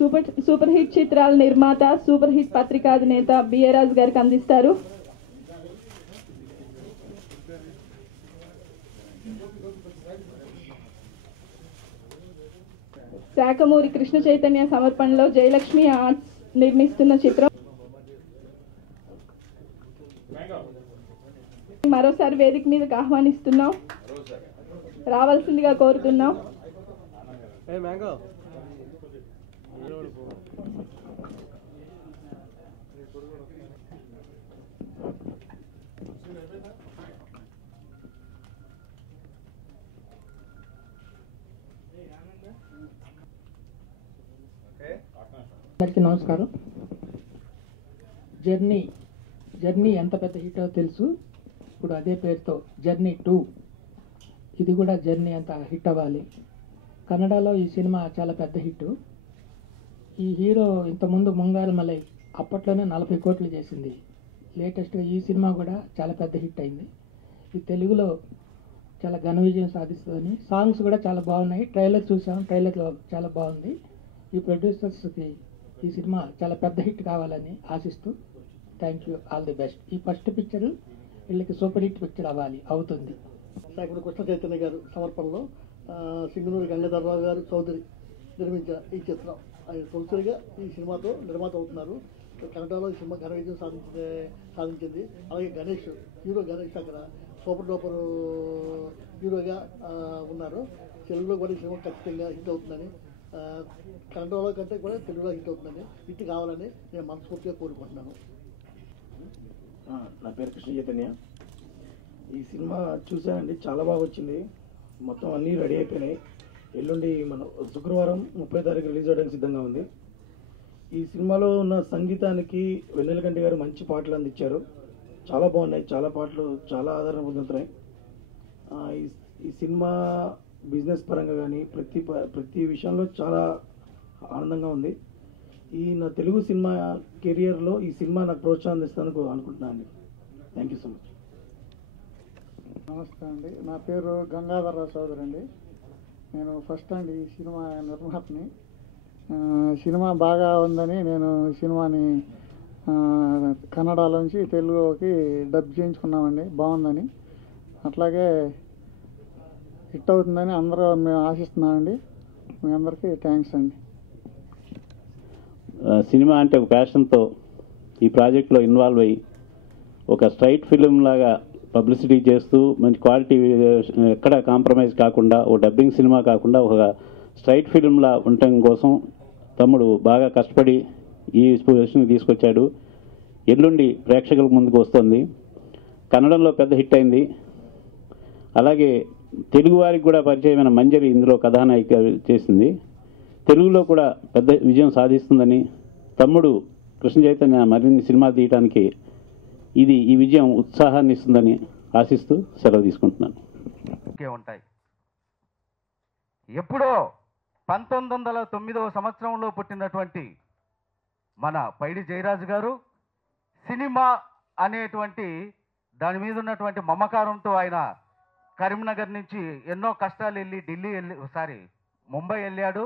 Super hit చిత్రాల నిర్మాత, super hit పత్రికా అధినేత బిఏ రాజు గారికి అందిస్తారు. శాఖమూరి కృష్ణ చైతన్య సమర్పణలో జయలక్ష్మి ఆర్ట్స్ నిర్మిస్తున్న చిత్రం. మరోసారి వేదిక మీదకి ఆహ్వానిస్తున్నాం, రావాల్సిందిగా కోరుతున్నాం. అందరికీ నమస్కారం. జర్నీ ఎంత పెద్ద హిట్టో తెలుసు. ఇప్పుడు అదే పేరుతో జర్నీ 2, ఇది కూడా జర్నీ అంత హిట్ అవ్వాలి. కన్నడలో ఈ సినిమా చాలా పెద్ద హిట్. ఈ హీరో ఇంతకుముందు ముంగారు మలై అప్పట్లోనే 40 కోట్లు చేసింది. లేటెస్ట్గా ఈ సినిమా కూడా చాలా పెద్ద హిట్ అయింది. ఈ తెలుగులో చాలా ఘన విజయం సాధిస్తుందని, సాంగ్స్ కూడా చాలా బాగున్నాయి. ట్రైలర్ చూసాం, ట్రైలర్లో చాలా బాగుంది. ఈ ప్రొడ్యూసర్స్కి ఈ సినిమా చాలా పెద్ద హిట్ కావాలని ఆశిస్తూ thank you, all the best. ఈ ఫస్ట్ పిక్చర్ వీళ్ళకి సూపర్ హిట్ పిక్చర్ అవుతుంది. శాఖమూరి కృష్ణ చైతన్య గారు సమర్పణలో సింగనూరి గంగాధరరావు గారు చౌదరి నిర్మించిన ఈ చిత్రం ఆయన తొలిసారిగా ఈ సినిమాతో నిర్మాత అవుతున్నారు. కన్నడలో ఈ సినిమా ఘన విజయం సాధించింది. అలాగే హీరో గణేష్ అక్కడ సూపర్ డూపర్ హీరోగా ఉన్నారు. తెలుగులో కూడా ఈ సినిమా ఖచ్చితంగా హిట్ అవుతుందని, కన్నడలో కంటే కూడా తెలుగులో హిట్ అవుతుందని, హిట్ కావాలని నేను మనస్ఫూర్తిగా కోరుకుంటున్నాను. నా పేరు కృష్ణ చైతన్య. ఈ సినిమా చూశానండి, చాలా బాగా వచ్చింది. మొత్తం అన్నీ రెడీ అయిపోయినాయి. ఎల్లుండి మన శుక్రవారం 30వ తారీఖు రిలీజ్ అవ్వడానికి సిద్ధంగా ఉంది. ఈ సినిమాలో ఉన్న సంగీతానికి వెన్నెలకంటి గారు మంచి పాటలు అందించారు. చాలా బాగున్నాయి, చాలా పాటలు చాలా ఆదరణ పొందుతున్నాయి. ఈ సినిమా బిజినెస్ పరంగా కానీ ప్రతి విషయంలో చాలా ఆనందంగా ఉంది. ఈ నా తెలుగు సినిమా కెరియర్లో ఈ సినిమా నాకు ప్రోత్సాహం ఇస్తాను అనుకుంటున్నాను అండి. Thank you so much. నమస్తే అండి, నా పేరు గంగాధరరావు చౌదరి అండి. నేను ఫస్ట్ అండి ఈ సినిమా నిర్మాతని. సినిమా బాగా ఉందని నేను ఈ సినిమాని కన్నడలోంచి తెలుగులోకి డబ్ చేయించుకున్నామండి, బాగుందని. అట్లాగే హిట్ అవుతుందని అందరూ మేము ఆశిస్తున్నామండి. మీ అందరికీ థ్యాంక్స్ అండి. సినిమా అంటే ఒక ప్యాషన్తో ఈ ప్రాజెక్ట్లో ఇన్వాల్వ్ అయ్యి ఒక స్ట్రైట్ ఫిలిం లాగా పబ్లిసిటీ చేస్తూ మంచి క్వాలిటీ ఎక్కడ కాంప్రమైజ్ కాకుండా, ఓ డబ్బింగ్ సినిమా కాకుండా ఒక స్ట్రైట్ ఫిలింలా ఉండటం కోసం తమ్ముడు బాగా కష్టపడి ఈ పొజిషన్కి తీసుకొచ్చాడు. ఎల్లుండి ప్రేక్షకుల ముందుకు వస్తుంది. కన్నడంలో పెద్ద హిట్ అయింది. అలాగే తెలుగు వారికి కూడా పరిచయమైన మంజరి ఇందులో కథానాయిక చేసింది. తెలుగులో కూడా పెద్ద విజయం సాధిస్తుందని, తమ్ముడు కృష్ణ చైతన్య మరిన్ని సినిమాలు తీయడానికి ఈ విజయం ఉత్సాహాన్ని ఇస్తుందని ఆశిస్తూ సెలవు తీసుకుంటున్నాను. ఉంటాయి. ఎప్పుడో 1909వ సంవత్సరంలో పుట్టినటువంటి మన పైడి జయరాజు గారు సినిమా అనేటువంటి దాని మీద ఉన్నటువంటి మమకారంతో ఆయన కరీంనగర్ నుంచి ఎన్నో కష్టాలు వెళ్ళి ముంబై వెళ్ళాడు.